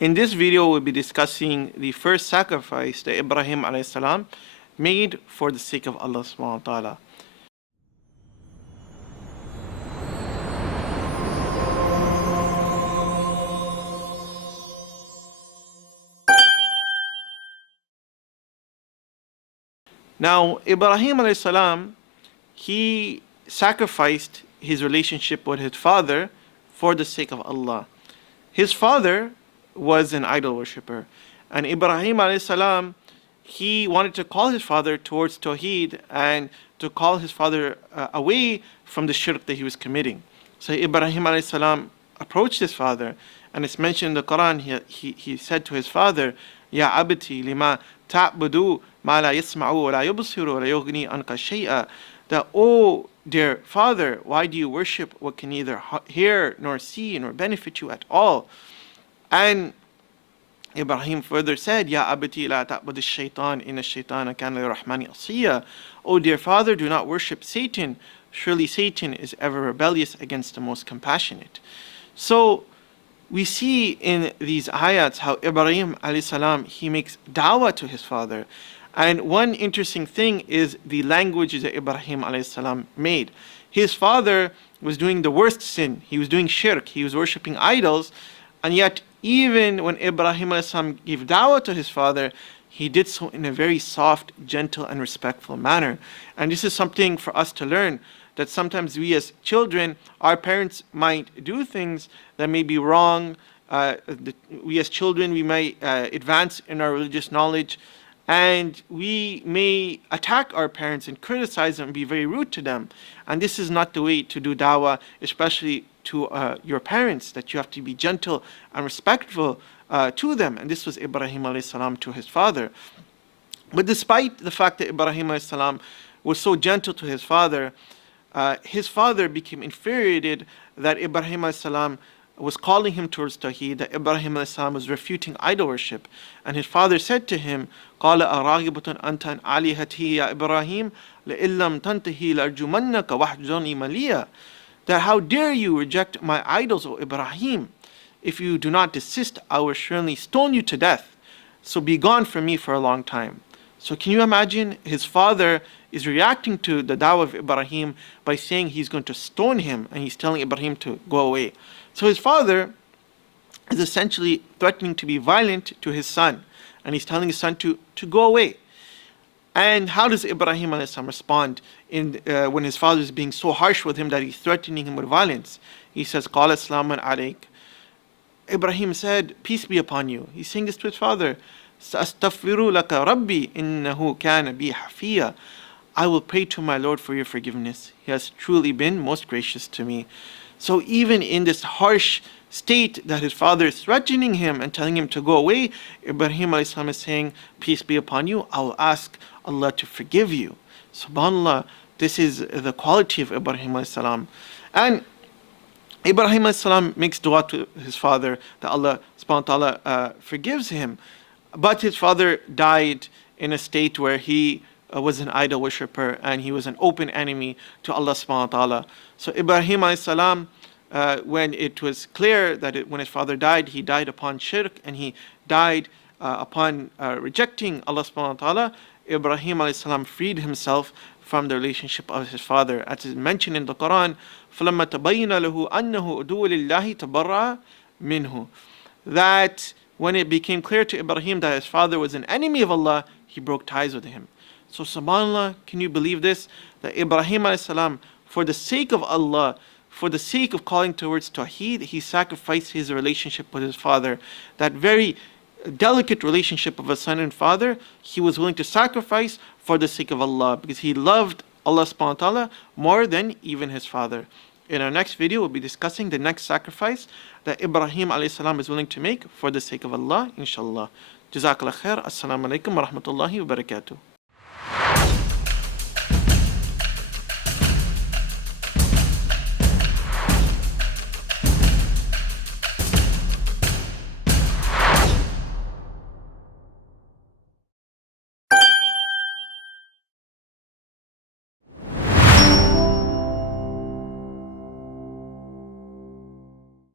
In this video, we'll be discussing the first sacrifice that Ibrahim alayhi salam made for the sake of Allah subhanahu wa ta'ala. Now, Ibrahim alayhi salam, he sacrificed his relationship with his father for the sake of Allah. His father was an idol worshipper, and Ibrahim alayhi salam, he wanted to call his father towards Tawheed and to call his father away from the shirk that he was committing. So Ibrahim alayhi salam approached his father, and it's mentioned in the Quran, he said to his father, Ya abati lima ta'budu ma la yasma'u wa la yubsiru wa la yughni anka shay'a. That, oh dear father, why do you worship what can neither hear nor see nor benefit you at all? And Ibrahim further said, Ya abati la ta'bud ash-shaytan inna ash-shaytana kana li-rahmani asiya. Oh dear father, do not worship Satan. Surely Satan is ever rebellious against the most compassionate. So we see in these ayats how Ibrahim alayhi salam, he makes da'wah to his father. And one interesting thing is the language that Ibrahim alayhi salam made. His father was doing the worst sin. He was doing shirk. He was worshipping idols. And yet, even when Ibrahim alayhi salam gave da'wah to his father, he did so in a very soft, gentle, and respectful manner. And this is something for us to learn, that sometimes we as children, our parents might do things that may be wrong. We as children, we might advance in our religious knowledge, and we may attack our parents and criticize them and be very rude to them. And this is not the way to do da'wah, especially to your parents, that you have to be gentle and respectful to them. And this was Ibrahim alayhi salam to his father. But despite the fact that Ibrahim alayhi salam was so gentle to his father became infuriated that Ibrahim alayhi salam was calling him towards Tawheed, that Ibrahim alayhi salam was refuting idol worship. And his father said to him, قَالَ أَرَاغِبَةٌ أَنْتَ عَنْ آلِهَتِي يَا إِبْرَاهِيمَ لَإِن لَمْ تَنْتَهِ لَأَرْجُمَنَّكَ وَاهْجُرْنِي مَلِيًّا. That how dare you reject my idols, O Ibrahim? If you do not desist, I will surely stone you to death. So be gone from me for a long time. So can you imagine? His father is reacting to the da'wah of Ibrahim by saying he's going to stone him, and he's telling Ibrahim to go away. So his father is essentially threatening to be violent to his son, and he's telling his son to go away. And how does Ibrahim respond when his father is being so harsh with him that he's threatening him with violence? He says, قَالَ سَلَامٌ عَلَيْكَ. Ibrahim said, peace be upon you. He's saying this to his father. سَأَسْتَغْفِرُ لَكَ رَبِّي إِنَّهُ كَانَ بِي حَفِيًّا. I will pray to my Lord for your forgiveness. He has truly been most gracious to me. So even in this harsh state that his father is threatening him and telling him to go away, Ibrahim alayhi salam is saying, peace be upon you, I will ask Allah to forgive you. SubhanAllah, this is the quality of Ibrahim alayhi salam. And Ibrahim alayhi salam makes dua to his father that Allah subhanahu wa ta'ala forgives him. But his father died in a state where he was an idol worshipper, and he was an open enemy to Allah subhanahu wa ta'ala. So Ibrahim alayhi salam, when it was clear that when his father died, he died upon shirk, and he died upon rejecting Allah subhanahu wa ta'ala, Ibrahim alayhi salam freed himself from the relationship of his father. As is mentioned in the Quran, فَلَمَّا تَبَيَّنَ لَهُ أَنَّهُ عَدُوٌّ لِلَّهِ تَبَرَّأَ مِنْهُ. That when it became clear to Ibrahim that his father was an enemy of Allah, he broke ties with him. So subhanAllah, can you believe this? That Ibrahim alayhi salam, for the sake of Allah, for the sake of calling towards Tawheed, he sacrificed his relationship with his father. That very delicate relationship of a son and father, he was willing to sacrifice for the sake of Allah, because he loved Allah subhanahu wa ta'ala more than even his father. In our next video, we'll be discussing the next sacrifice that Ibrahim alayhi salam is willing to make for the sake of Allah, inshallah. Jazakallah khair. Assalamu alaikum wa rahmatullahi wa barakatuh.